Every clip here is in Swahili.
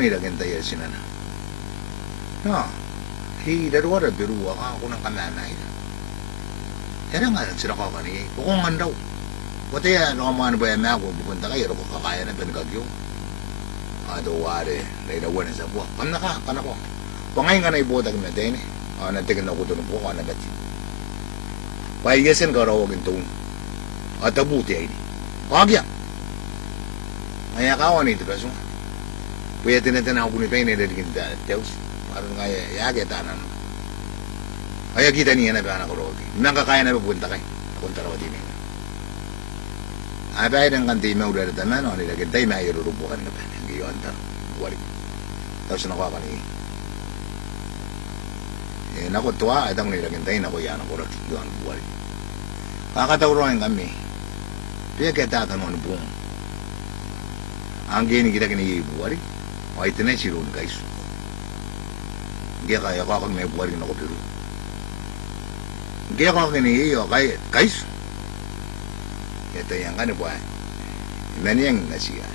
nilagintay sinana. No, hidarwara biruwa ka ako ng kamanay. Kaya nga sila ka kani, bukungan daw. Wate ya, no mga ba yan ako, bupunta kayo, ko kakaya na pinagagyo. Ado wari, nailawan sa buwan. Kam naka, kanako. Pangayon ka na ibotag na din eh. Nantikin na ko ito ng buwan, nabati. Paigasin ka rawagin ito. At abuti ay ni. Pagya. Kaya kawan ito kaso. Kaya tinatanaw ko ni Pay na ilalagin dahil. Teos, parang nga yagetanan. Kaya kita niya na ba ko rawagin. Nang kakaya na pupunta kayo. Nakunta raw din eh. Abay ng kanti mo ulit naman, nilagyan tayo may irurubukan ka pa. Hindi yun, wali. Tapos nakuha ka ni naku tuwa, itang nilagyan tayo, naku yan ako rin, yun, wali. Kakatawroin kami, kaya kita tanong ano buong. Ang gini kita kini wali, o ito na si Ron, guys. Kaya kaya ko akong may wali na ko pero. Kaya ko kini guys. Ito yang kan buat, mana yang nasi ya?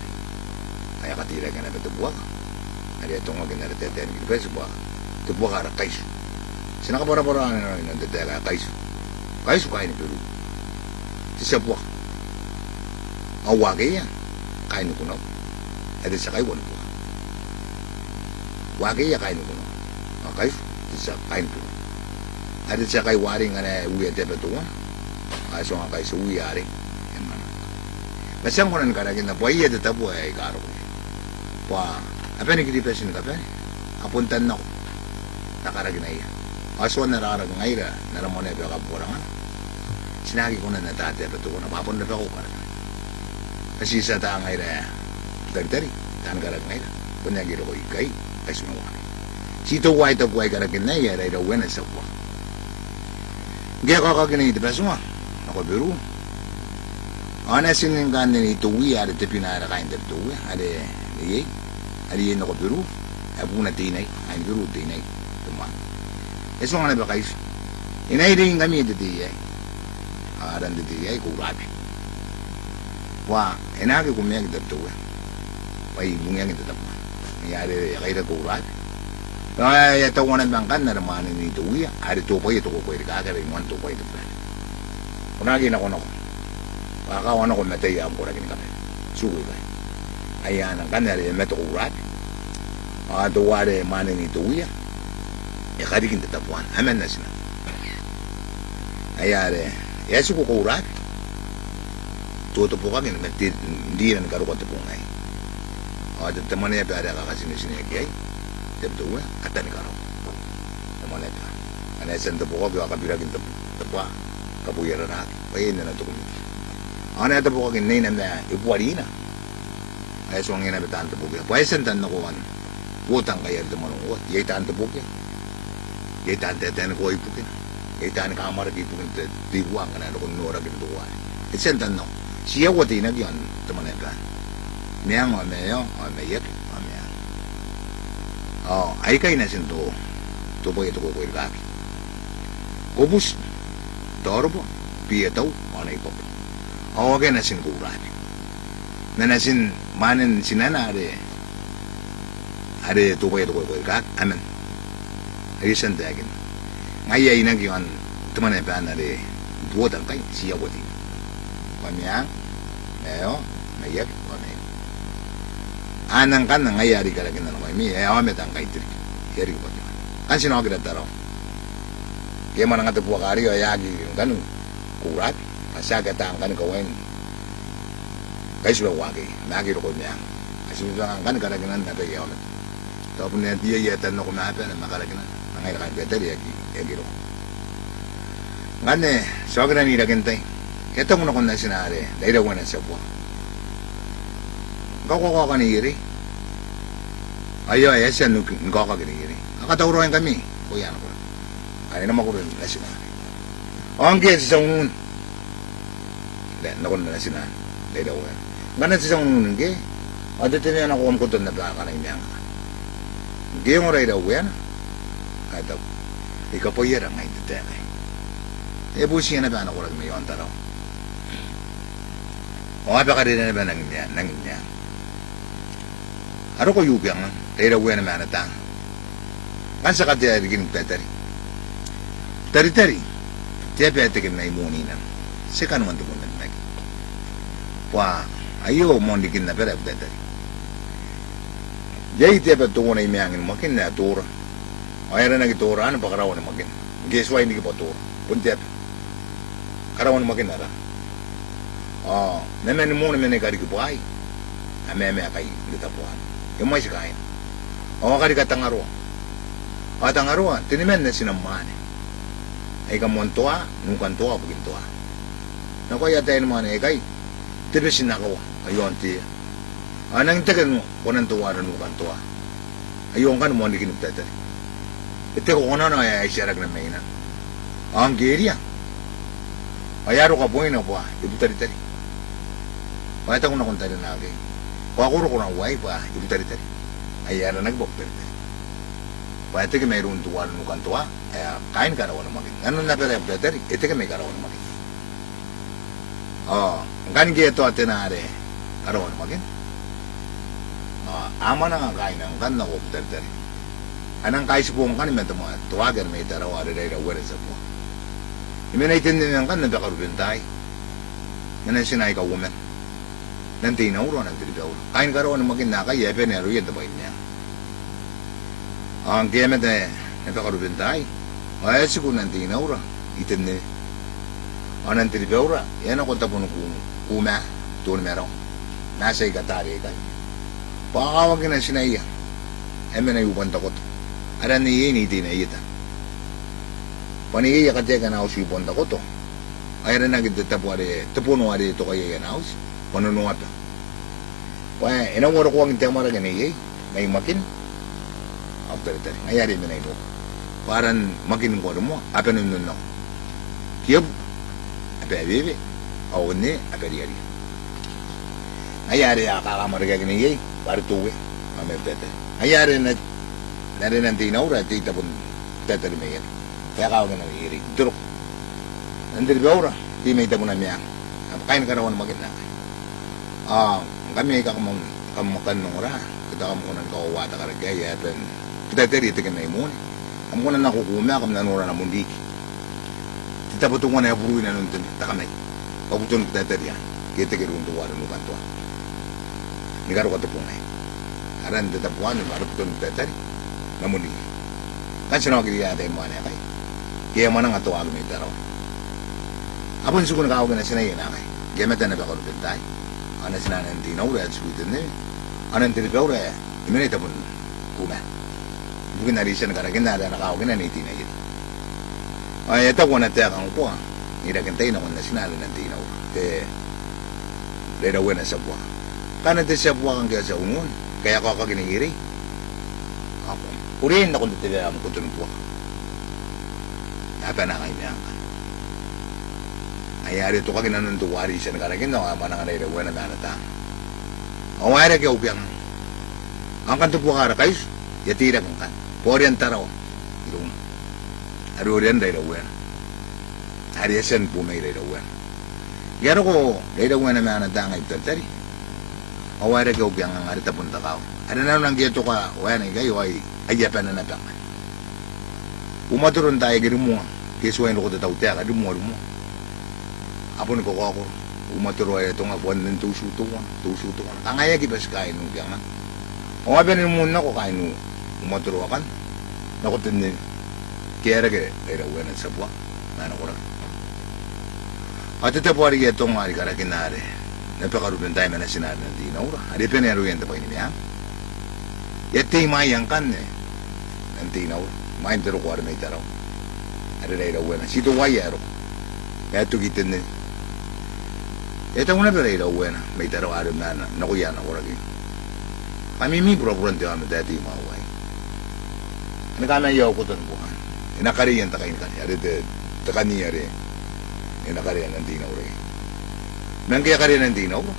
Ayah katira kan apa tu buat? Ada tunggu kan ada teten gitu pun sebuah, tu buat ada kais. Senang apa-apa nanti teten kais, kais kain peru. Sebuah, awak ya, kain kuno. Ada sekai pun buat. Wage ya kain kuno. Kais, kain peru. Ada sekai waring ada uya tepet tu kan? Asal kais uya ada. Masang ko na nakaragin na po, iya dito po ay karo ko. Pa, apa nagkidipesin ka pa? Apuntan na ko. Nakaragin na iya. Aso na nakaragin na iya, naramon na iba kapurangan. Sinagi ko na natate, pato ko, napapunta pa ko karagin. Kasi sa taang iya, Butaritari, taan karagin na iya. Punagiro ko ikay, ay sumawari. Sito wai to po ay karagin na iya, ay rawan na sa po. Gaya ko kakagin na itipesin mo, ako biru. Honestly, yung kanin ito, ada tapi na kain tertu, ada yang nak biru, aku nak tinai, kain biru tinai, cuma. Eso nga na ba guys? Inay din kami ito tinai, ada ito tinai kurabi. Wah, enak aku punya kita tertu, pai punya kita tertu, ya ada kayak kurabi. Ya tahu orang bangkan na naman ito, ada tupai itu kau kau ada yang mana tupai itu. Kunagi na kono. Akawan ako matay ang kurang ini kami. Suwi ba? Ayan ang kanari meto urat. Duware manin ito uya. Kadikin tatapuan. Amen na sila. Ayare. Yasi ko urat. Tuto po kami. Hindi na nagkaroon ko po ngay. Taman niya pa rin kakasinisin niya kaya. Tepto uya. Kata nagkaroon. Taman niya pa. Anayasan tapo ko. Kaya kabiragin tapua. Kapuyaran na. Payin na nato kami. Ano ito po kagin na ipuwarina. Ay so ang inabitaan ito po kaya. Pwede santan na kuhan. Utang kaya ito manungot. Yaitaan ito po kaya. Yaitaan teten ko ipo kaya. Yaitaan kamar ipo kaya. Dibuang ka na kung nura kaya ito kuhan. Ito santan na. Siya wati na yun. Ito manabitaan. Miyang o meyo. O meyak. O miyang. Ay kayo na sinto. Ito po ito ko kuha kaki. Kubus. Toro po. Piyataw. O na ipo po. Okay na sin kurani. Na nasin manen sinana are tupay kak amen. Ayusan tagin. Ngaya inang yon teman pa na buotan kay siya wati. Pamiyang mayo mayak pamay. Anang kan ngayari kalagin na naman mi awametang kay trik. Yari ko pa. Kan sinogira taro. Kaya man nga tapuwa kari ayagi yung ganun kurat. Masaga tang kan kawan, guys berwagi, lagi rokok niya. Kasi bilang kan karaganan na tayo yaman. Tapos na dia yatan ako na na makaraganan. Nangyay kan better yagi rokok. Ngane, sogra ni lagentay. Ito mo na kung nasinari, dahil ako na sa buwan. Kakako ka ni Iri. Ayo, siya nukaka ni Iri. Kakatauroin kami. Kuya na ko. Ay naman ko rin nasinari. Ang kaya sa unun. Nakon na sina dahil ako yan ganun sa isang ununin kaya at ito niya nakuha ko doon na baka na imiyang kaya mo rin daw yan kahit ako ikaw po yan ang ngayon dito yan busi yan na ba nakuha may yon taraw o nga baka rin na ba nang imiyang aro ko yubiyang Rera wena mana tang. Kan sakat dia digin Butaritari. Butaritari. Dia betekin na imuni na. Sekan wan tukun na. Wah, ayo mo dikin na pera Butaritari. Jadi dia betul na imyangin makin na tura. Ayara na gitura ano pakarawan na makin. Geswa hindi kipatura. Puntiap. Karawan makin na ra. Nemen mo na mene kari kipuay. Ame kay gitapuan. Yung may sikain. Kari katangaro. Tangaro, tinimen na sinamane. Ay kamuan tua, nukan tua, pagin tua. Nakoy atayin mo na kay. Tibesin na kawa. Ayun tiya. Anang tagan mo, kunan tua na nukan tua. Ayun ka naman dikin Butaritari. Ito ko na ay siyarag na may na. Ang geriya. Ayaro ka po na po, Butaritari. Pahita ko na kung tayo na agay. Pakuro ko na uway pa, Butaritari. Ayara nagbok-Butaritari. Pahita ka mayroon tuwa nukan tuwa, kain karawan na magin. Ano na pera Butaritari? Ito ka may karawan na magin. Kan geto atin na are, karawan na magin. Ama na nga kain ang kan na ko Butaritari. Anang kais buong kan may tuwagan may tarawa rin ay rawari sa buwan. Iminaitin din ang kan na bakarubin tayo. Yan sinay ka woman. Nanti Tinaura, nanti Tinaura. Kain karawan na maging nakay, yepe na ruyan tabayin niya. Ang kiyamet na bakarubin tayo. Ay sigo nanti Tinaura. Itin na. Nanti Tinaura. Yan ako tapon kuma. Tuwan meron. Nasa ikatari kayo. Pakakawagin na sinaya. Eme na yupan takot. Aran niya ni tinayita. Paniya ka teka na ako siyupon takot to. Ayaran na kita tapuno ari ito kaya yan house. Panunuat. Paya, inawara ko ang temara ganyan may makin. Butaritari. Ayari mo na ito. Paran makin ko mo. Apa nun no. Kiyab. Apa bebe. Awon ni. Apa riyari. Ayari akakamara ganyan para tuwe. Mamay Butaritari. Ayari na rin ang Tinaura at tita pun Butaritari may yan. Kaya ka ako na nangyiri. Durok. Nandiri ba ora? Di may tamo na miya. Kain ka rawan maganda. Kami ay kamakan nung ora. Kita kamukunan kawawata ka ragay. Butaritari ito ka na imuni. Kamukunan na kukuma. Kamukunan na ora na mundiki. Tita po tungo na yapuruin na nung takamay. Pagputun Butaritari yan. Kita kirun tuwa rin nukan tuwa. Nigaro ka tupungay. Aran tatapuan yung maraputun Butaritari. Namundi. Kan sinawagin niya natin mga nakay. Kaya man ang atuwa may taraw. Apon suko nakawagan na sinayin nakay. Kaya mata na bakarupin tayo. Ano sinanan Tinaura at suwitin na yun. Anong Tinaura, iminita po kuma. Bukin na rin siya nakaragin na nakawagan na ni Tinayin. Ay, ito ko na tiyak ang upo. Niragintay na ko na sinalan ng Tinaura. Kaya, lerawan na sa buwa. Kanante siya buwa kang kaya sa ungon. Kaya ako kaginigiri. Ako. Urihin na kung titila mo kung tunong buwa. Apa na kayo niya. Ayari ito kaginanong tuwari siya nakaragin na ama na kanay lerawan na nanata. Ang ayari kaya upyang. Ang kanto po kara kayo, yatira kong kan. Pori ang taraw. Iroun. Arurian lerawan. Ariasan po may lerawan. Garo ko, lerawan na nanata ngay Butaritari. Ang ayari kaya upyang ang arita punta kao. Ano na nang gito ka, wayan ay kayo ay ayapan na natangan. Umaturon tayo girumo. Kisuwain ko tataw tayo, girumo. Apon ko ako. Umaturo ay ito nga buwan ng tusutuan. Ang ayag ibas kain nung kaya nga. Kung abiyanin muna ko kain nung umaturo akan. Nakutin din. Kaya rage, ay rawan sa buwan. Nanakura. At ito po ari ito nga ari Karaki na ari. Napakarupin tayo na sinari ng Tinaura. Ari pinero yan tapay ni Miyang. Yati mayang kan eh. Ng Tinaura. Main taro ko ari may taraw. Ari ray rawan. Sito wayaro. Kaya tugitin din. Ito muna pero ray rawan. May taraw ari na nakuyan ako ragi. Kami mi pura-puran tiyo kami dati maway. Nakanayaw ko ito ng buwan. Inakariyan takayin kanya. Ari takaniya rin. Inakariyan ng Tinaura. Nang kaya kariyan ng Tinaura.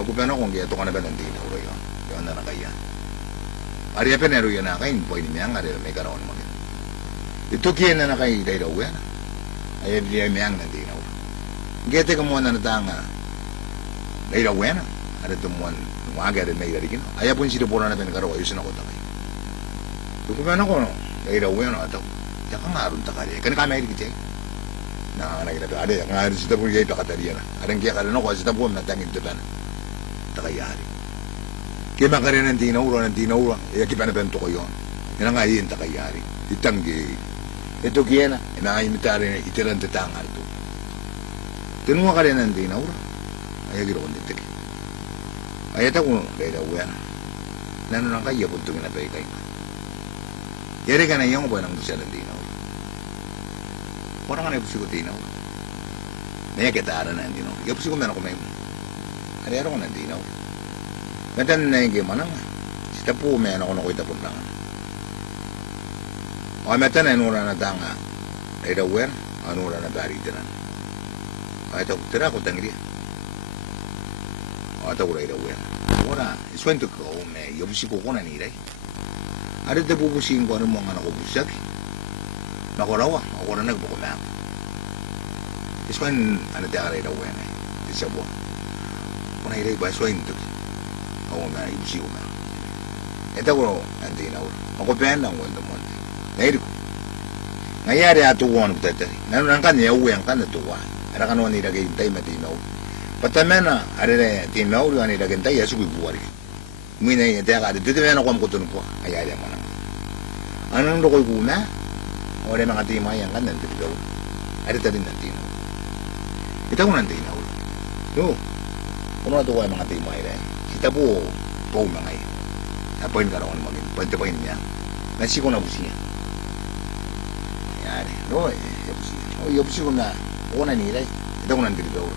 Ako pa na kung kaya ito ka na ba ng Tinaura yun. Yun na nakaya. Ari penero yan na kain. Pwede miyang ari may karawan naman. Ito kaya na nakay day daw yan. Ay miyang ng Tinaura. Gete ka muna na tanga. Day daw yan. Ari ito muna. Umaga rin may darikin. Ay po yung sinipura na pinagkarawa. Ayusin ako takay. Dukumana ko no, iraw yan ataw. Yaka nga ron takari, kan kamay rin kitay. Nanganganag na ada, nga rin sita po yay takatariya na. Arang kaya ka rin ako, sita po natangin ito na. Takayari. Kaya makarin ng tinaura, iya kipanabento ko yun. Yan nga yun takayari. Itanggi. Ito kaya na, inangayimitari na itiran tatangar to. Tinunga ka rin ng tinaura, ay agiro kong ditiki. Ay ito ko, kaya daw yan. Nano nang kaya punto ginapay kayo. Yari ka na yung ba nang gusto ng tinaura. Parang ka na ipusi ko tinaura. Naya kitara na yung tinaura. Ipusi ko meron ko may mo. Ariaro ko ng tinaura. Matan na yung gima nga. Sita po may ano ko na ko itapon lang. O matan na nura na tanga. Ay daw wer, anura na bari tinan. Ay ito, tira ko tangri. O ito ko rin daw wer. Ora, iswento ko, may yabusi ko na niray. Ada te pupusin ko ano mga anak ko busak. Nakorawa, ako na nagbuko na ako. Iswan, ano te aray daw yan eh. Isa buwan. Kung nairay ba, iswan ito. Ako na, ibusi ko na. Ito ko, nanti na ulo. Ako pen lang wanda mo. Nairay ko. Ngayari ato ko ano tatari. Nanunan ka niya, uwang ka na tuwa. Ara ka naman nilagay yung tayo matinaw. Patamena, ada na tinaw, yung nilagay yung tayo, yasukoy buwari. Mina yung tayo ka, dito may ano ko ang kutunog ko. Ayari mo na. Anong dokoy kuna? O rin mga timayan ka, nanti daw. Ada rin ng tinaw. Ito ko ng tinaw. No. Kung na ito ko ay mga timayan, kita po, po mga ngayon. Napoin ka naman maging, pagtapain niya. Nasi ko na busi niya. Ayari. No, yabusi. O, yabusi ko na, ako na nilay. Ito ko ng tinaw.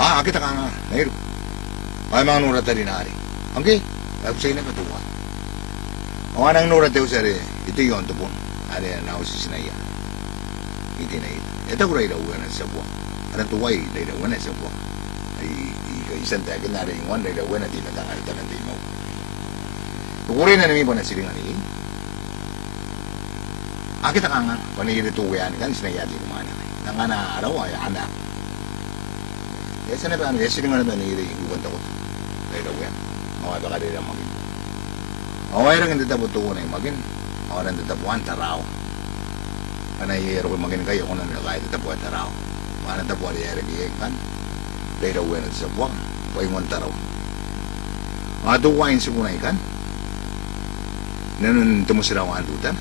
Kita ka nga, nahiro. Ay mga nurat na rin na rin. Okay, ako sa'yo na katuwa. O anang nurat tayo sari, ito yun ito po. Ano yan, ako si sinaya. Iti na ito. Ito ko rin daw na sa buwan. Anong tuway, rin daw na sa buwan. Ay, isang tayo na rin yung rin daw na di matangalitan ng timaw. Tukurin na namin po na silingan niya. Kita ka nga, panigil ito yan, kan sinaya di kumana. Nang ana araw ay anak. Yes, na ba? Yes, silingan na ba nila yung iwan takot. Rin daw yan. Mga baka rin ang magin. Okay lang yung tatapo ito ko na yung magin. Okay lang tatapuan, taraw. Kanayero ko magin kayo kung nang nakaya tatapuan, taraw. Mga natapuan yung erigiyay kan. Dahil daw yan sa buwang. Paingon taraw. Mga tuwain sa kunay kan. Nanon tumusira ko ang dutan.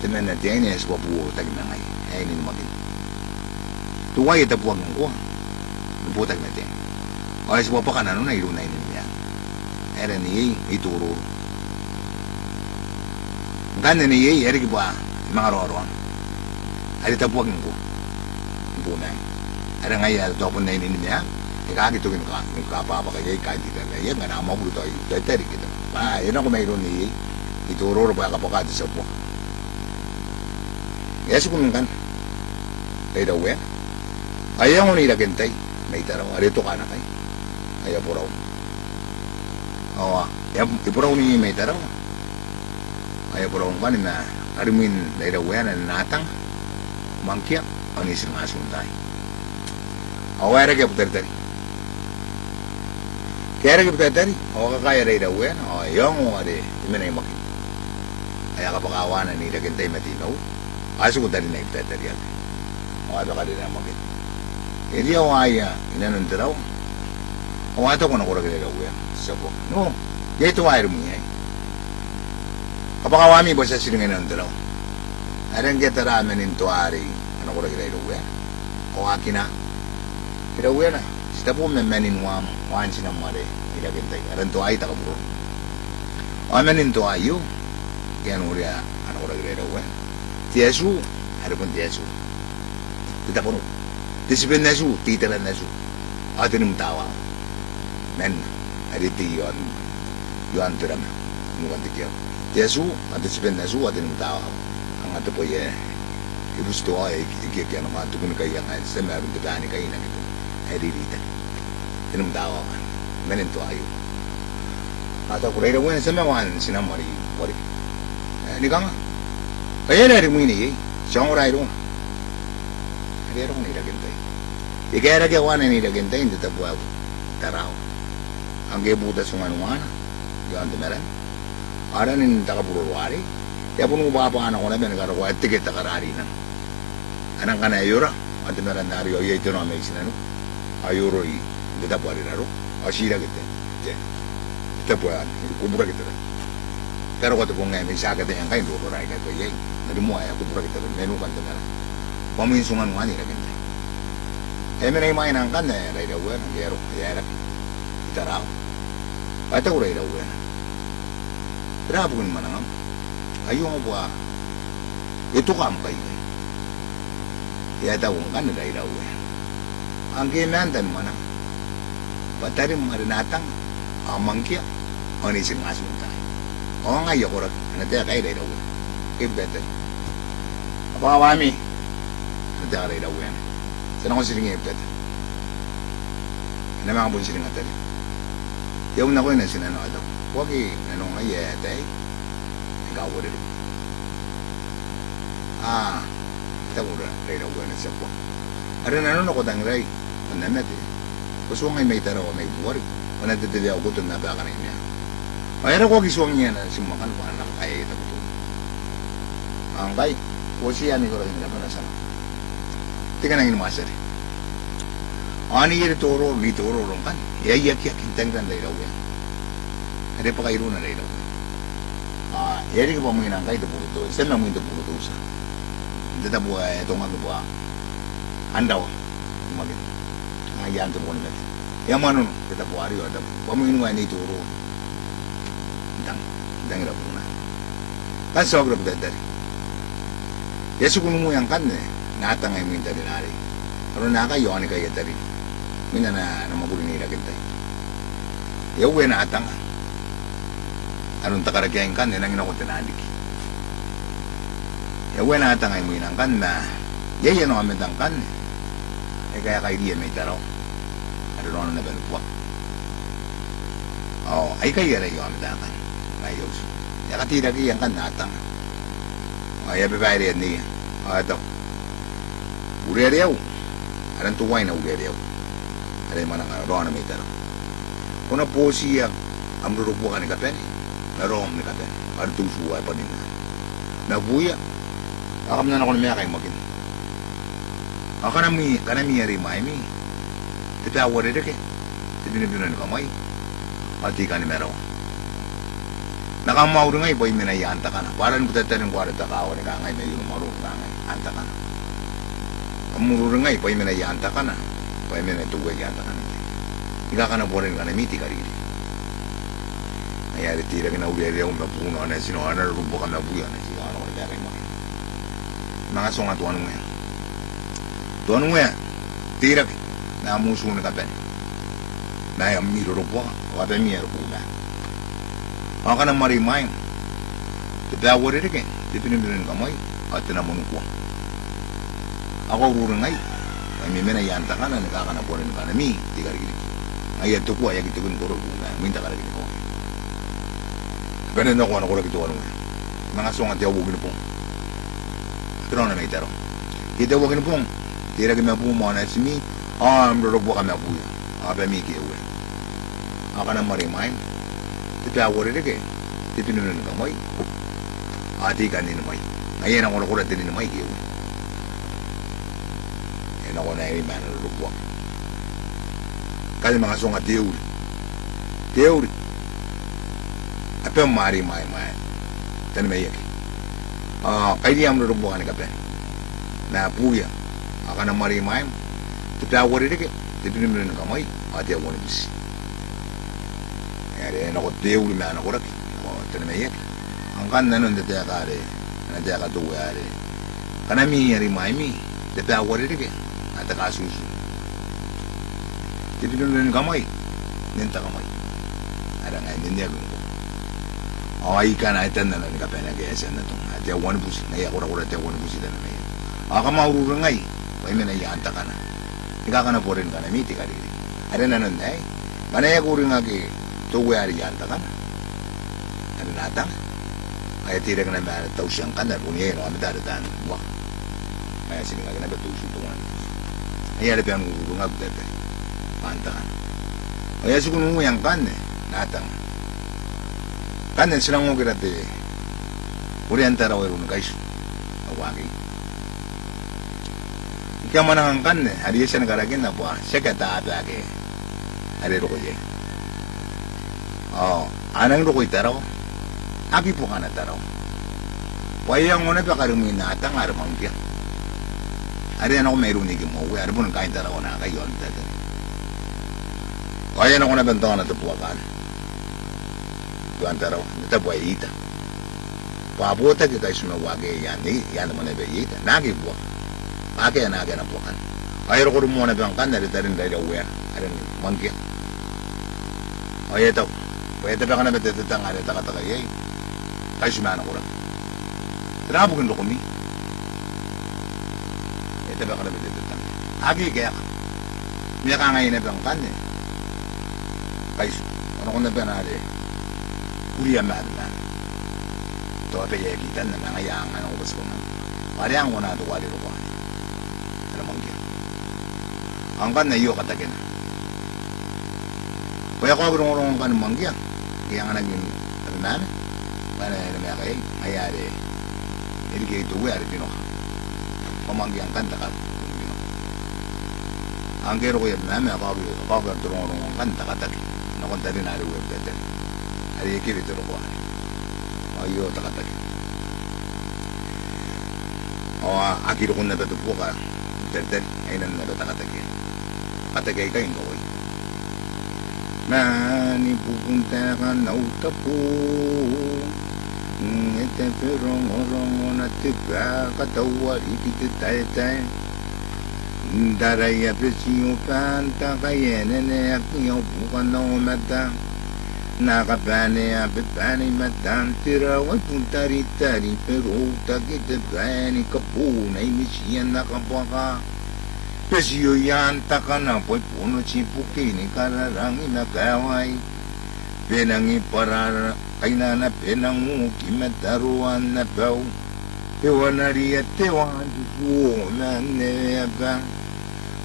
Tinan natin yan sa wapu tag na ngay. Ay hindi magin. Tuway itapuan ko. Nuputag natin. O sa wapu ka na nun, nairunay niya. Era niya, ituro. Ganda niya, eri ba, mga roro. Ari tapuan ko. Punay. Era ngayon, topon na yun niya. Ikakito kapapa kaya, ikakita na yan, nga namagulo tayo. Tatari kita. Yan ako mayroon niya. Ituro ba kapakati sa buwan. Kaya sa kumingkan. Kaya daw yan. Ayaw ko nilagintay. May taraw. Arito ka na kayo. Ayaw po raw. Oo. Ipuraw niya may taraw. Ayaw po raw ang kanin na arimin dahil daw yan na natang. Mangkiyak. Ang isang asong tayo. Away ra kaya Butaritari. Kaya ra kaya Butaritari. O kakaya rin daw yan. O yung ade. Imanay makin. Kaya kapakawanan nilagintay matinaw. Aso ko tali na yung Butaritari. O ato ka din na makin. Hindi ako kaya. Inanong raw. O ato ko nakurag nila ko yan. Sabo. No. Kaya ito wire mo niya. Kapakawami ba sa silingan ng raw? Arang kaya taraman ng tuwari. Ano kurag nila ko yan? O akin na. Kaya ko yan na. Sita po may manin wam. Waan sinang mare. Ilagintay. Arang tuwari takaburo. O manin tuwayo. Kaya nuriya. Ano kurag nila ko yan? Tiyasu. Ano pong tiyasu? Tita po no. Disipin na su, titaran na su. Ato nung tawa. Men, aditi yon. Yon tiram. Mukan tikyo. Tiya su, disipin na su, ato nung tawa. Ang ato po ye. Ibusto ko ay ikikya naman. Ato kung kaya nga. Sa meron titani kayo na ito. Ay ririta. Tinong tawa ka. Menin to ayo. Ato ko rin ako sa mewan. Sinamari. Wari. Hindi ka nga. Kaya na rin mo ini. Siyang oray doon. Kaya rin ko nilagintay. Ikaya rin ako na nilagintay, hindi tabuwa. Taraw. Ang gibutas yung ano-ano. Yung tumeran. aranin takaburwari ya pun ubapa anak ko na ben karo ko tiket takarari na anang kana yura at meron na rio ito na may sinano ayuro i dita po rin aro asira kita dita po yan kubura kita pero ko to kung may sakit yan kayo duro rai ka ko yay nalimuha ya kubura kita menu kan tena paminsungan mo ani rakin meron yung main ang kan rai daw yan yero yara kita raw at ako rai daw yan pero pun manang ayo mo ba ito kampay ya tahu kan rai daw yan ang ginandan mo na patari mo marinatang amang kya ang ising asun tayo o nga iyo korak nataya kayo rai daw kibeten apa kawami nataya rai daw yan sana ko siling ipet na mga pun siling atali yung na ko yun na sinano daw wag nanong nga yetay ikaw ko rin tayo rai daw yan sa po ada nano ko dang rai namet gusto ngay may taro may buwari panadadali ako doon na baka na niya mayroon ko giswang niya na simakan pa na kaya ito ko ang bay ko siya ni ko rin na panasama tika nang inumasar ani yeri toro ni toro ron kan yak kintang dan dai raw yan ada pa kayo na dai raw yeri ko mo nang kay to puto sen na mo ito puto sa dita buhay ito nga buwa andaw magit yan to kon net yang manu kita buari ada paminu ani turu dang ra puna kan so grab dari yesu kunu yang kan ne natang ay minta dinari pero naka Ioane kay dari mina na maguli ni kita yawe na atang aron takaragyan kan ne nang inako tinadik yawe na atang ay minang kan na yaya no ametang kan kaya kay dia may taro ano na balupwa ay kaya rin yung amdakan ayos yakatira kiyang kan natang ay abibay rin niya ito uri-ariyaw anong tuway na uri-ariyaw alay man ang ano na may taro kung na po siya ang rurupwa ka ni kapen naroong ni kapen artong suway pa din na nabuya akam na ako na may kayo magin kanami yari maimi kita awal itu ke tibina kamay ati kan mero nakamau dengan boy mina ya antakan paran kita tarin ko arita ka awal ka ngay may yung maru ka ngay antakan amuru dengan boy mina ya antakan boy mina tuwe ya antakan ika kana boren kana miti kari ayari tira kina uli dia na puno ana sino ana rubo kana buya na sino ana ko kay mo mga songa tuan mo tuan mo tira na musuh na kapen na yung miro po wala miro po na ako na marimain titawa rin rin tipinimirin kamay at tinamunong ko ako ururang ay may minayanta ka na nakakanapo rin ka na mi di karigili ay ito ko ay ito ko nito na minta karigili ko ganun ako ano ko ito ano mga songa tiyawagin po ito na may taro tiyawagin po tiragin na po mga na si mi mrorogwa kami abuya apa miki ewe aka na marimain titawa rin rin tipinunan kamay ati ka ni namay ngayon ako nakulat din ni namay ewe yan ako na yung mana rurugwa kasi mga songa teori apa yung marimain tanimay yaki kaya di ang rurugwa ka ni kapen na abuya aka na marimain titawa rin rin tipinimirin kamay ati ako nabisi kaya ako teori may anak ko rin tanimay yaki ang kan na nun dataya ka rin nataya ka tuwa rin kanami yari maimi titawa rin rin at akasusu tipinimirin kamay ninta kamay ada nga nindiya ko ay ka na itan na lang ka penagayasan na itong ati ako nabisi ngaya ko rin ati ako nabisi tanimay yaki aka maururang ngay may minayanta ka na ikakana po rin ka na miti ka rin ada na nun ay manaya ko rin agi tuwe ari yanta ka na ano natang kaya tira ka na may tau siyang ka na kung yayin o kami dadaan wak kaya siningagin na ba tuso tungan ay alap yan ururungag dati panta ka na kaya sikunungo yang kan natang Kanen silang mo kirate, orientara o irun guys, awagi. Ika manang kanne, hari siya nakaragin na po, siya kata abage, hari rukoye. Oh, anang rukoy taraw, abi po ka na taraw. Wayang mo na pa karumin na atang aramang kya. Hari ano ko mayroon ni mo, hari po nang kain taraw na kayo ang tata. Wayang ako na bentang na tapuakan. Tuan taraw, natapuay ita. Pabuta kita sunawage yan, yan naman na ba ita, nagi buwak. Ake na ake na buwakan. Ayro ko rin muna bang kan, naritarin dahil aware, arin mangkya. O yato, pwede ba ka na betitatang ari takatagayay? Ay sumana ko rin. Trabugin lo kumi. Pwede ba ka na betitatang? Agi kaya ka. Miya ka ngayon na bang kan eh. Kais, ano ko na ba na ari? Kuliya madman. Ito pa yakitan na nangayangan ako bas ko na. Pariyang ko na ito wali ko. Ang kan na iyo katakin. Kaya ko agurong kan mangya. Kaya nga naging ano namin. Para na may kay mayari. Hindi kayo ito ari pino. Pamangya ang kan takat. Ang kero ko yan namin ako agurong kan takat. Nakunta rin ari web dati. Ari kiri ito ko. Ayo takat. O akiro ko na tatupo ka. Terter ay nang natatakatake. Patagay kayo ngoy. Mani pupunta ka na utapo. Ete perong na tiba katawari kita tayo. Daraya presyo kanta kayenene akiyaw bukan na umata. Nakapane apipane matan tirawal Butaritari pero takita bani kapunay misiyan nakapaka. Presyo yan taka na po'y puno sipukini kararangin na kaway. Penangi para kay na penangu kimataruan na baw. Ewanari at ewan dupunan na bang.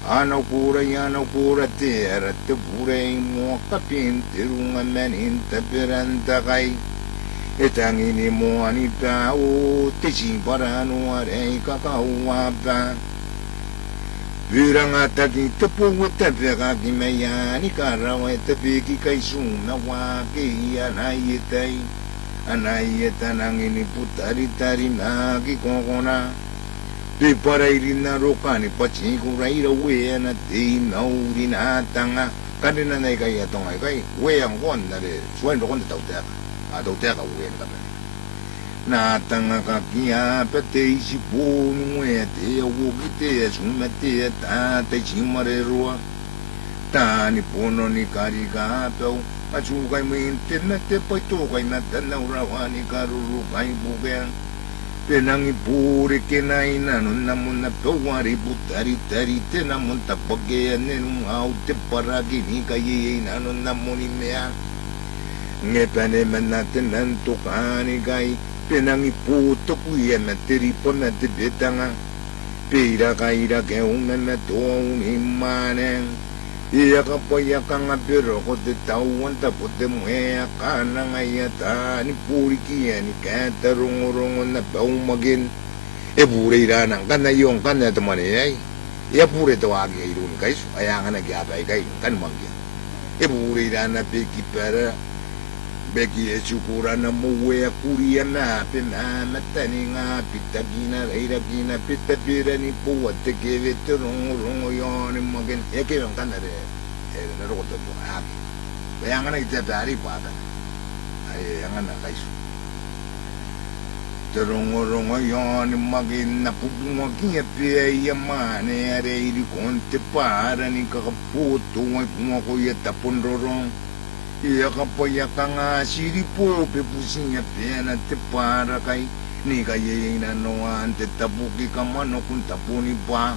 Anaw kura tera te puray mo kapintirungan manin tapiranda kay. Etangini mo anitao te simparano aray kakawa ba. Virang atagi tepungot tapiraki mayani karaway tapiki kay sumawaki anayetay. Anayetan ang ini Butaritari nakikokona. Di paray rin na rokani pachikuray rawe na tinaw rin atanga. Kanina na kaya itong ay kay weyang kon na rin. Suwan rokon na tauteka. Tauteka uwe na kami. Natanga kakiya pati sipun uwe te awukite sumate tatay simarerua. Tani puno ni karikapaw. Masukay mo internet pa'y tukay na tanaw rawani karurukay bugyan. Penangipuri kinay nanon namun na pawari Butaritari namun tapagayan nenong aute paragi ni kayay nanon namun imea. Ngepaneman natin nantukani kay penangiputo kuya matiripon na tibetanga. Pira kayra keong na natuong imaneng. Iya kapaya ka nga pero ko te tawan tapos te muhea ka na ngayata ni puri kiya ni katarungurongon na baumagin. E puri ranang ka na yung ka na tamanay. Iya puri tawagi iroun guys. Kaya nga nagyabay kayo kan magyan. E puri rana peki para beki e sukura na muwe kuriya na pinamataning pitagina rairagina pitapira ni puwat te keve turungurongo yon magin e kevang kanare e naroto do happy kaya nga nagtatari pa ka ay nga na guys turungurongo yon magin na pupumagin pe yamane are iri konte para ni kakaputo ay pumakuya tapon rorong. Iya kapaya ka nga siripo pepusinya pena te para kay ni kayay na noan te tabuki ka mano kung tapuni pa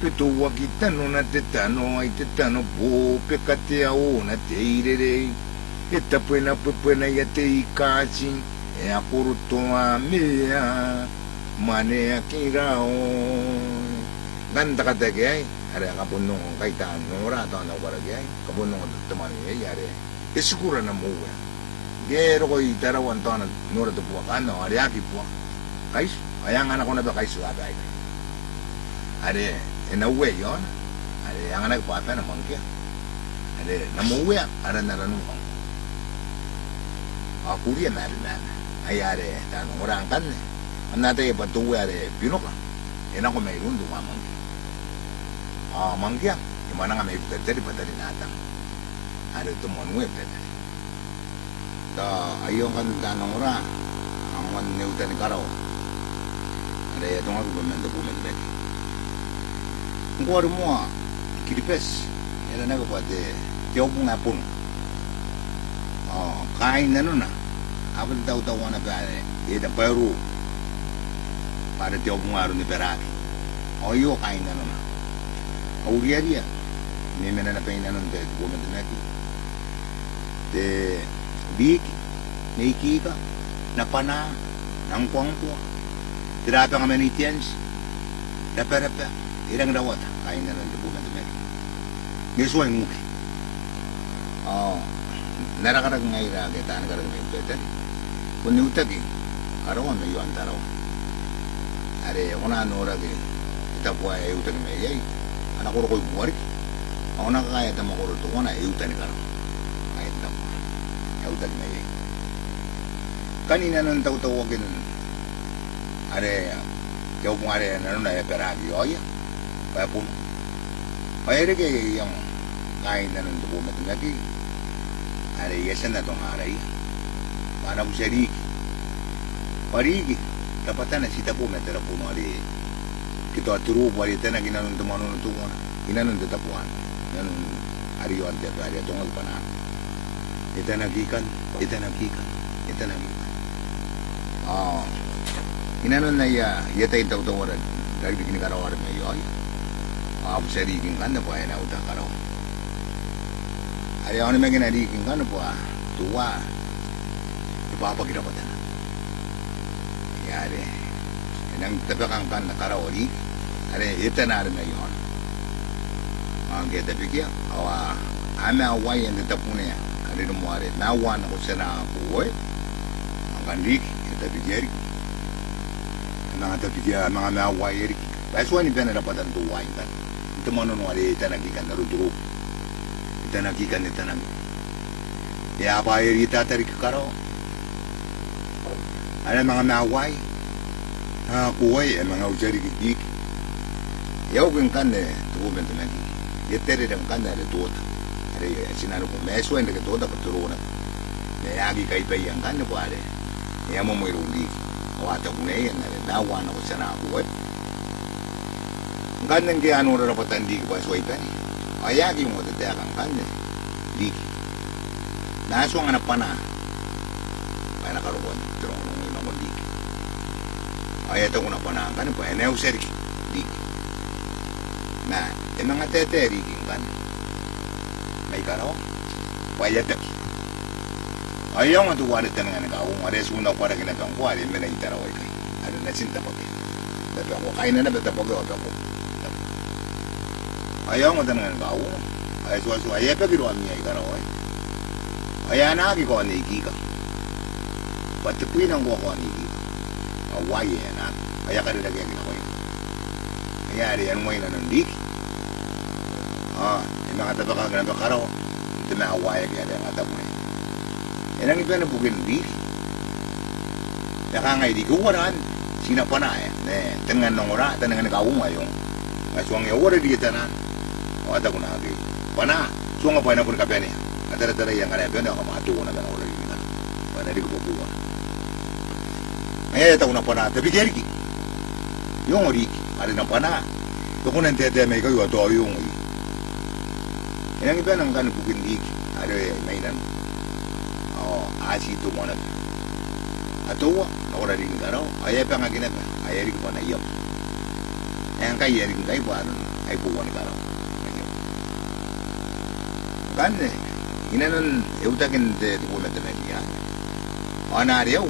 petuwa kita no na te tano ay te tano po pekatiao na te irere etapwena ya te ikasi e akuruto amea mane akirao ganda ka tagay are kapunong kay tano rato na waragay kapunong teman ay are. Siguro na mo Gero ko itarawan to na nura to po ano ariaki po. Kais ayang anak ko na ba kais labi ay. Are in a way yon. Are yang anak po apa na mangkya. Are namuwi ara na ranu. Aku dia na rin na. Ay are tanong orang kan. Anate patuwi are pinuka. Ena ko may rundo ka mangkya. Mangkya. Imana nga may Butaritari patari natang. Are to monwe Butaritari. Ayong kan tanong ora ang man neutan karaw ada itong ako dokumen lagi kung ano mo Kiribati yan na ko pati tiyaw po nga po kain na nun abang taw-tawa na pare ita Peru para tiyaw po nga rin ni Karaki iyo kain na nun auriya may mananapain na nun dokumen lagi biki, naikika, napana, nang kuangkua, tirapi ang manitians, rapa-rapa, irang rawat, kain na ng dubugan ito meron. Ngeso ay nguki. Narakarag nga iragi, taan karag may Butaritari. Kung niutagi, arawan may yuan taraw. Are, kung na ragi, itapuwa ay utagi may yay, anak ko ko'y buwarik. Ako nakakaya tama ko rin ito, kung na iutani karaw. Kahit na po. Utag na yun. Kanina nung tawagin are tiyaw kong are nanon na Karaki oya kaya po kaya rin kayo yung kain na nung dokumen lagi are yasan na tong aray para po siya riki parigi tapatan na sita po metera po nari kito at turu po ari tena ginanong tumanong tungon ginanong tatapuan nanong ariyo ante pa ari atong alpanan itanagikan. Inanon na yatay taw-tawaran dari bikin karawaran na yoy. Ako sa riging kan na po ay nauta karaw. Ayaw na may ginariging kan na po tuwa. Ipapagirapatan na. Yari. Inang tabakang kan na karawari. Are itanaran na yon. Ang kita bigyan. Ame away ang tatapuna yan. Kanino mo are nawan ako sa nakakuha ang kandik ita bigeri ang tapigya mga mawayeri paswa ni pena dapat ang tuwain kan ito manono are ita nagikan na ruduro ita nagikan ita nang ya bayeri ita tarik karaw ano mga maway nakakuha mga ujari kikik yaw kong kan dokumen nagi yetere dang kan na tuota sinano ko meso en que toda patrona me agi kai pai ang kan po are ya mo mo irundi o ata ko nei na dawa na ko sana ko ganang ke anu ra patandi ko so ipan ayagi mo te ang kan di na so nga pana para karon tron no mo di ayata ko na pana kan po eneu serki di na mga teteri kan may karaw payat ayaw nga tuwalit ka nga nagawang ares una para ginagawang ko arin may naitaraw ay kay ano na sinta pag dabi ako kain na bata pag ako ayaw nga nga nagawang ay suwaso ayaw pa giruan niya ay karaw ay ayaw na aki ko aniki ka patipuin ang ko aniki ka away yan at ayaw ka rin lagi ang ginawa ayaw rin mo yun nandik mga tabaka ganang karaw ito na awaya kaya ang atap mo ang iba na bugin di nakangay di kuwaran sinapa na tangan ng ora tanang nagawong ayong aswang yung wala di kita na o ata ko na agay pana suwang pa na po nakabiyan niya natara-tara yung kanayang na kamatuwa na gano'n wala di kita pana di ko po kuwan ay ito ko na pana tabi keriki yung oriki ari na pana ito ko nang tete may kayo ato yung yang iba nang kan bugin dik ada mainan asi tu mana atau ora ring karo aya pa nga ginapa aya ring pa na iyo yang kay ring kay pa ay buwan karo kan inanon eutakin de bulan de media ana riyo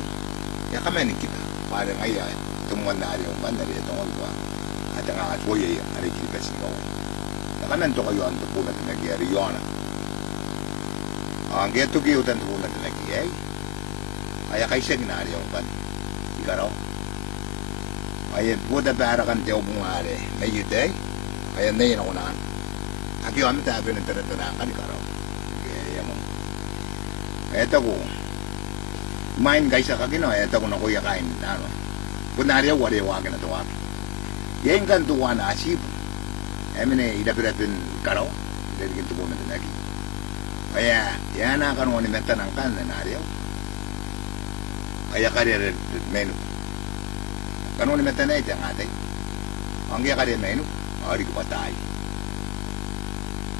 ya kamen kita para ngaya tumuan na riyo kan na riyo tungol ba at nga atwoy ari Kiribati ko kanan to kayo ang tupunan na nagyari yun. Ang geto kayo ang tupunan na nagyari Kaya kay siya ginari yung kan. Ikaraw. Kaya puta para kan tiyaw bungari. May yuday. Kaya na yun ako na. Aki kami tabi ng taratanakan. Ikaraw. Kaya mo. Kaya ko. Main guys sa kagino. Kaya ko na kuya kain. Ano. Kunari ako wari wagin na tuwag. Yan kan tuwa na asip. Emine idapirapin karaw. Idapirapin tuwa na tinagi. Kaya yan na kanuha ni meta ng kan na nariyaw. Kaya kari menu. Kanuha ni meta na ito ang atay. Ang kaya kari menu, makari ko patay.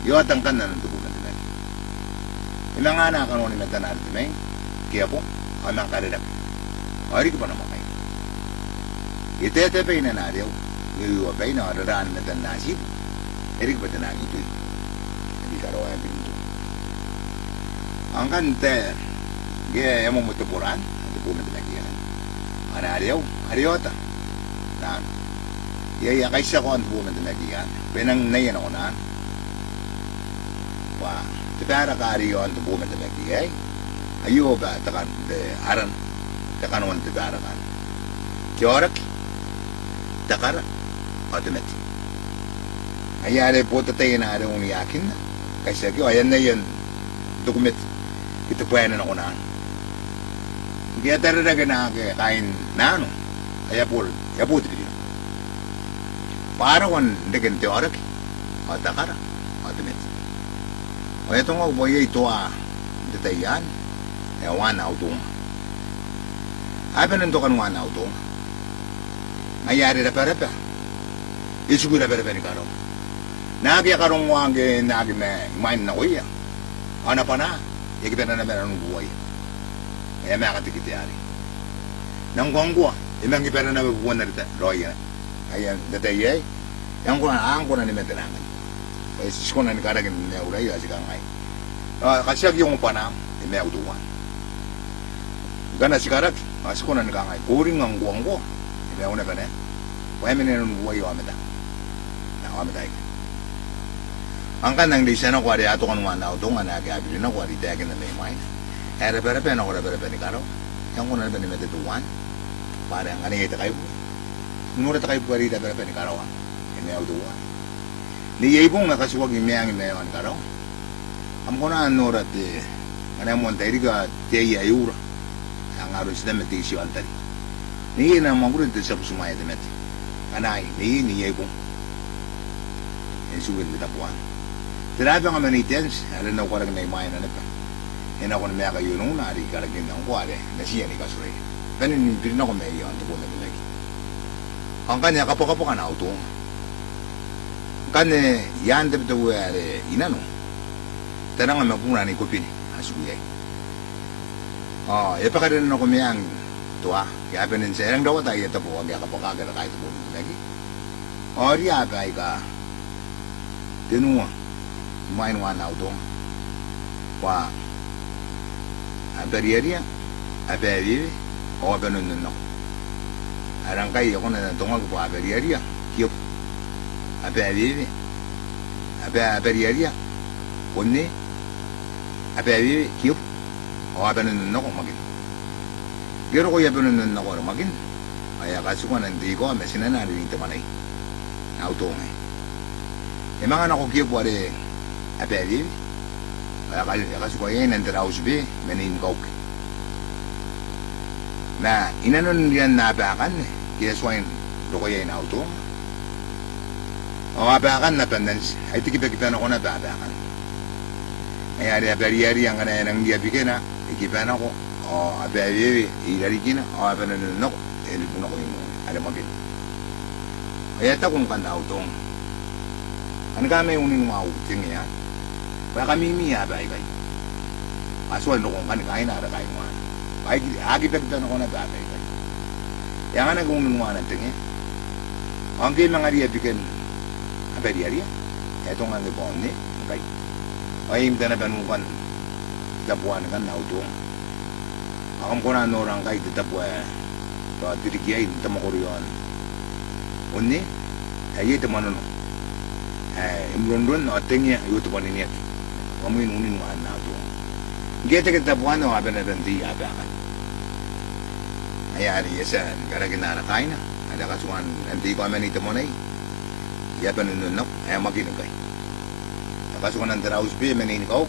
Yung atang kan na ng tubukan din natin. Ilang nga na kanuha ni meta na ito may, kaya po, amang kari na. Makari ko pa naman kayo. Ito pa yung nanariyaw. Yung pa yung nakararaan meta na nasib. Eri ko pa tinagi ito eh. Hindi karawa yung pinito. Ang kante, gaya mo mutupuran, ito po na pinagyan. Ang ariyaw, na, yaya kay siya ko ang po na pinagyan, pinang nayan ako na, pa, tipara ka ariyaw ang po na pinagyan, ayo ba, takan, aran, takanuan tipara ka, kiyorak, takara, automatic. Ayari po tatay na araw ni yakin na, kasi kiyo, ayan na yan, dokument, ito po yan ako na. Kaya talaga na kain na ano. Kaya po ito din. Para kung naging teorik, o takara, o tumit. O ito nga po ito detayan, wan autung. Apa nito kan wan autung. Ayari na pa. Isugura pa ni karo. Nagya karong wangi nagi main na kuya. Ano pa na? Ikipan na naman ang buhay. Kaya may akatikit yari. Nang kuwangkuwa, imang ikipan na naman buwan na rita. Roy yan. Kaya datay ay, yang kuwan ko na ni Meterangan. Kaya sis ko na ni Karaki na ulay, kasi kang ay. Kasi yung panam, may utuwan. Gana si Karaki, kasi ko na ni kang ay. Kuring ang kuwangkuwa. May una pa na. Kaya may nanong buhay yung amita. Nakamita ay. Ang kanang lisa na kwari ato kan wana auto nga nagabili na kwari tagin na may mine. Reperepe na ko reperepe ni karo. Yang ko na ba ni metetuan. Para ang kanita kayo. Nura ta kayo kwari reperepe ni karo. Ini auto wa. Ni ibong nakasuwag ni miyang ni mayon karo. Am ko na nura te ana mo antay riga te ayura. Ang aro sida metisi antay. Ni na mo guru te sa sumaya de met. Anay ni ibong. Isuwin kita puan. Tirabi nga manitens, alam na ko rin may mayan na nito. Hina ko na may kayo nung nari karagin ng kuwari, na siya ni Kasuri. Ganun din ako may iyon, ito po na bilagi. Ang kanya, kapo-kapo ka na auto. Kanya, yan dapat ito inano. Tara nga magpuna ni Kupin, asugay. Ipa ka rin ako may ang tuwa. Kaya pinin sa erang daw tayo ito po, kaya kapag-agara kahit ito po na bilagi. Riya ka, tinuwa. Main wan auto. Wa aberiaria, aberivi, o abenun no. Arang kai ako na tungag po aberiaria, kiyop. Aberivi, aberiaria, kunni, aberivi, kiyop, o abenun no ko magin. Gero ko yabenun no ko magin. Kaya kasukan hindi ko mesina na rin tamanay. Auto ngay. Mga anak ko kiyop wari abeli, kaya kasuka yan ang taraos be, manin kauk. Na inanon yan nabakan, kaya suwain loko yan auto. O abakan na pandans, ay tikipakipan ako na babakan. Kaya abeli ang kanaya ng diyabikin na, ikipan ako, o abeli, ilarikin na, o abanan ako, elipon ako yung alamagin. Kaya ito kung kanda auto. Ano kami unin mga uting yan? Kaya kami miya ba ibay. Aswal no kung kanikain na ara kayo mga. Kaya agipagtan ako na ba ibay. Kaya nga nag-unin mga natin eh. Ang kayo mga riyabikan, abay riya. Ito nga nagpon eh. Okay. Kaya imta na banukan. Tapuan kan na utong. Akam ko na norang kayo titapuan. Ito dirigiyay, tamakuryon. Unni, ay ito manuno. Imrundun, ating niya, ito pa niniyat. Kamuin unin mga na ito. Gete kita buwan o abe na danti abe akan. Ayari yesa Karaki na kain na. Ada kasuan nanti ko aman ito mo na ya pa nunok ay makinagay. Kasuan ng taraus bi manin ko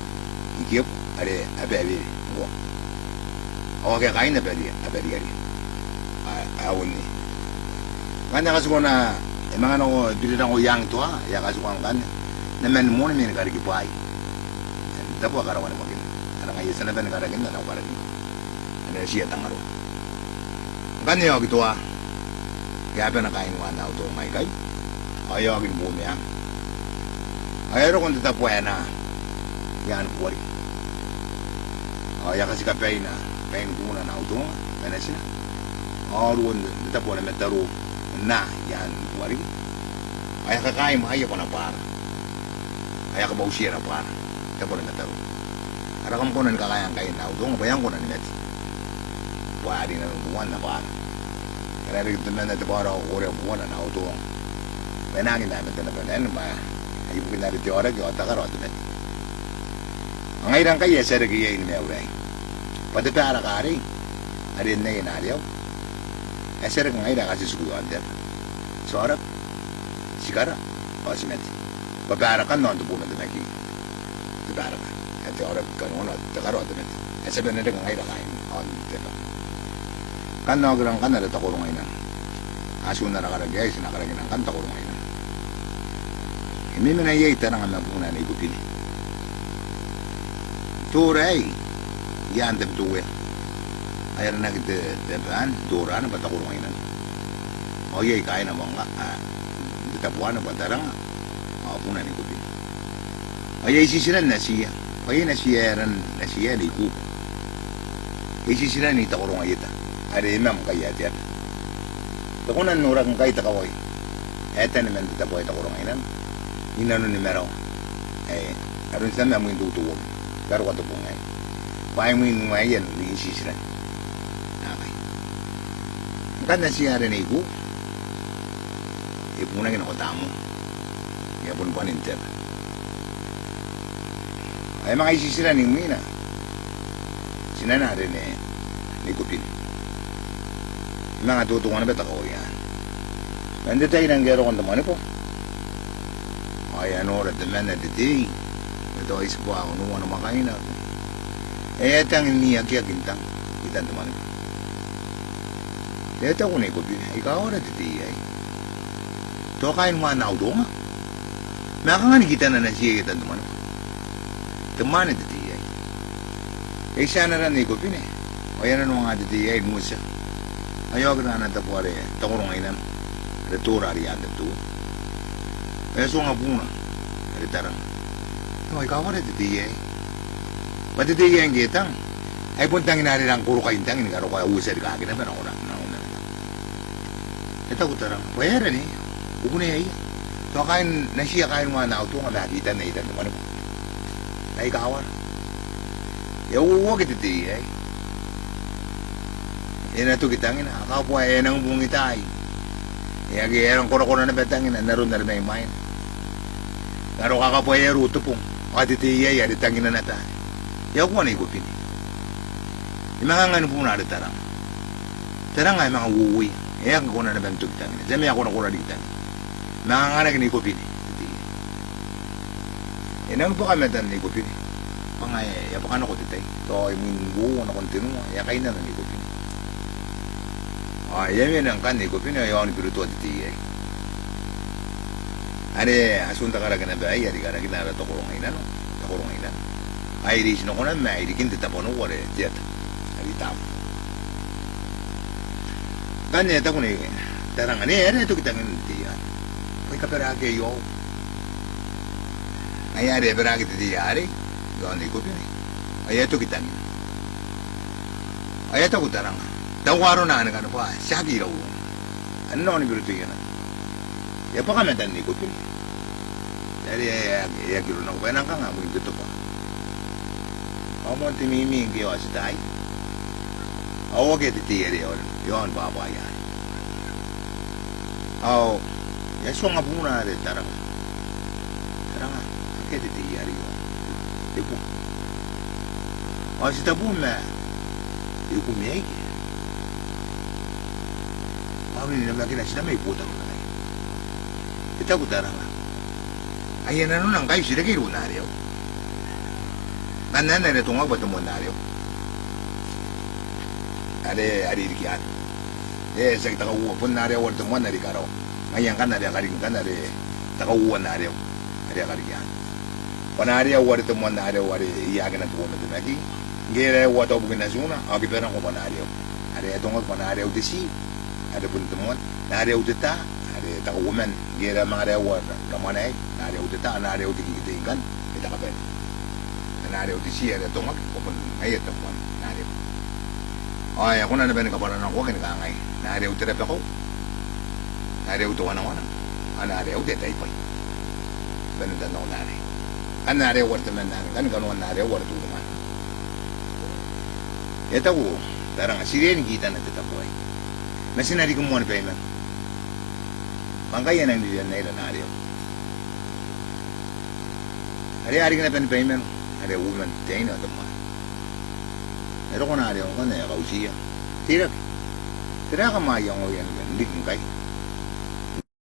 ikip are abe go. Awa kaya kain na pwede abe yari. Awon ni. Kanya kasuan na mga no dili na ko yang to ya kasuan kan naman mo na may Karaki pa ay. Tapo karawan mo kin. Ana kaya sa naban Karaki na Karaki. Ana siya tangaro. Kanya gitu kaya pa nakain mo na ito may kay ayaw agin po niya ayaw kung tatapuan na yan kuwari ayaw kasi kapay na kain po na ito kaya na sila ayaw kung tatapuan na metaro na yan kuwari ayaw kakain mo ayaw ko na para ayaw ka ba usiya na para tatapuan na metaro arakam po na nakakayang kain na ito ngapayan ko na ni Metsi pwede na nung na para karena kita mana tu orang orang bukan nak auto, benangin dah betul betul ni mah, ibu kita ada orang yang otak orang tu ni. Angai orang kaya saya kaya ini mewah. Pada tu ada kari, ada ni nari au. Saya angai orang kasih suku ada. Seorang, sikara, masih mati. Pada ada kan non tu pun ada lagi. Tu ada kan, ada orang kan orang tak ada tu mati. Saya benar angai orang lain on tu. Kan orang kan ada takulong ina. Asun na nakaragay, sinakaragay ng kan takulong ina. Hindi mo na iya itanang ang muna na ikutin. Turay, yan dem tuwe. Ayan na kita tempean, tura na patakulong ina. O iya ikay na mga ditapuan na patarang, makapunan na ikutin. Ay isisinan na siya. Ay na siya na siya na ikup. Isisinan ni takulong ayita. Ada imam kaya tiap. Takunan orang kaya takawai. Eta ni menda tapoy takurang inan. Inano ni mero. Arun sana mo yung tutuwag. Pero kato po ngay. Pahay mo yung ngayon, hindi sisira. Okay. Ang kanda siya rin iku. Ipunang ina ko tamo. Kaya pun paninter. Ay mga isisira ni Mina. Sinana rin ni Kupin. Mga tutungan na ba ako yan? Nandito tayo ng gero kong tamani po. Ay ano rin naman na diti. Ito ay ispo ako nung ano makain ako. Ito ang niyagya gintang. Kita tamani po. Ito ako na ikupin. Ikaw rin diti ay. Ito kain mga naudo nga. Nakangani kita na siya kita tamani po. Tamani diti ay. Isa na rin ikupin eh. O yan ano mga diti ay musa. Ayaw ka na natapuare, takurong inan, retura riyan dito. Kaya so nga puna, retarang. Ay, ikaw ka rin titiya eh. Patitiya ang kitang. Ay, puntang inari lang kuro kaintang, ini karo kaya usay ka akin na, pero ako na. Ito ko tarang, pwede rin eh. Huwag na iya. So, kain, nasiya kain mga nauto, nga nakita na itan naman ako. Na ikawan. Huwag titiya eh. Ina tu kitangin na, ako po ay nang bungitay. Iagayarang kura-kura na betangin na naroon na rin may main. Pero kakapo ay ruto pong, katitiya ay ditangin na nata. Yaw ko na ikupin. Yung mga ngano po na tarang. Tarang ay mga wuwi. Iyan ko na nabanto kitangin. Diyan may ako na kura ditangin. Mga ngano na ikupin. Inang po kami na ikupin. Mga yapakano ko ditay. So, ay minggu na kontinua. Yakay na ikupin. Yan ang kan ikupin na yawan piruto at tiyay. Ane asunta karaga na ba ay karaga na takurong ina no. Takurong ina. Ay ris no kunan may dikin titapono wala tiat. Ari tap. Kanya ta kuni tarang ane to kitangin tiya. Koy kaperage yo. Ay are berage tiya ari. Yawan ikupin. Ay to kitangin. Ay to kutarang. Tawaro na ano pa, siyagi raw. Ano na ako nibiruto yan? Ya pa kami tan ikupin. Dari ya giro na ko ba nang nga mo ito pa. Amo timimi ngi wa sitai. Awo ke titiri yon baba yan. Aw, ya so nga buna de tarang. Tarang ke titiri yo. Iku. Aw sita buna. Iku miyagi. kami ni makina sila may puta ko na. Ita ko darang lang. Ayan ano lang kayo sila kayo naryo. Kanan na itong mga batong naryo. Are dikian. Sa takauwa pun naryo wala itong mga narikaraw. Ngayon ka naryo karing ka naryo. Takauwa naryo. Naryo karikian. Panaryo wala itong mga naryo wala iyagan at pumunta na ki. Gere wala ito bugin na suna. Akiperan ko panaryo. Are itong mga panaryo disi. Ada pun temuan. Naryo dita. Are takauwaman. Gere mga rewa ramanay. Naryo dita. Naryo tikikitingkan. Kita kapen. Naryo disi. Are itong mga kupun ayat temuan. Naryo. Ay, ako na naman kaparan ako, kinakangay. Nariyaw tirap ako. Nariyaw tuwan ako na. Nariyaw detay pa. Ganun ako nari. Nariyaw warta man namin. Ganun nariyaw warta naman. Ito ko, tarang asirin kita na titapuay. Na sinari ko muna pa yun. Pangkaya na nila na ilan nariyaw. Hari-hari ka na pa yun. Nariyaw woman, tayo na ito mo. Pero kung nariyaw ko na kausiya. Tirak ka mayang o yan, hindi kong kay.